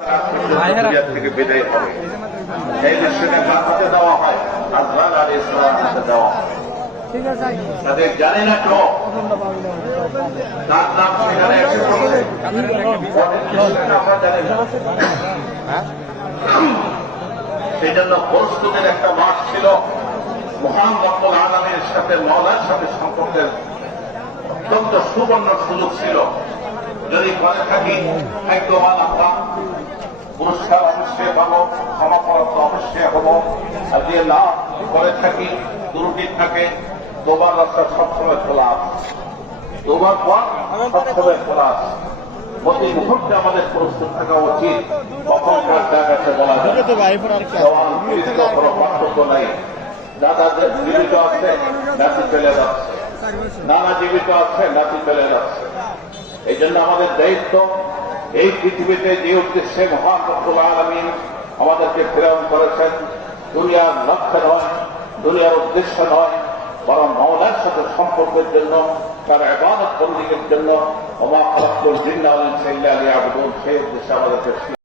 থেকে বিদায় হবে এই দৃশ্যকে হাতে দেওয়া হয় আজরাইল আলাইহিস সালাম হাতে দেওয়া হয়। তাদের জানি না কেউ তার নাম সেখানে এসে পড়বে আমরা জানি না। সেই জন্য প্রস্তুতের একটা মাস ছিল। মহান রব্বুল আলামিনের সাথে মওলার সাথে সম্পর্কের অত্যন্ত সুবর্ণ সুযোগ ছিল। যদি করে থাকি ভাগ্যবান আমরা, পুরস্কার অবশ্যই পাবো, ক্ষমাপ্রাপ্ত অবশ্যই হব। আর যদি না করে থাকি, ত্রুটি থাকে, তোবার রাস্তা সবসময় খোলা আছে, তোবার পথ সবসময় খোলা আছে। প্রতি মুহূর্তে আমাদের প্রস্তুত থাকা উচিত। কখন কোন জায়গাতে বলা যায় কোনো পার্থক্য নাই। দাদাদের জীবিত আছে, নাতি চলে যাচ্ছে, নানা জীবিত আছে, নাতি চলে যাচ্ছে। এই জন্য আমাদের দায়িত্ব, এই পৃথিবীতে যে উদ্দেশ্যে মহান রব্বুল আলামিন আমাদেরকে প্রেরণ করেছেন, দুনিয়ার লক্ষ্যে নয়, দুনিয়ার উদ্দেশ্য নয়, বরং মওলার সাথে সম্পর্কের জন্য, তার ইবাদত বন্দেগীর জন্য। ওয়া মা খালাকতুল জিন্না ওয়াল ইনসা ইল্লা লিয়াবুদুন, সেই উদ্দেশ্যে আমাদেরকে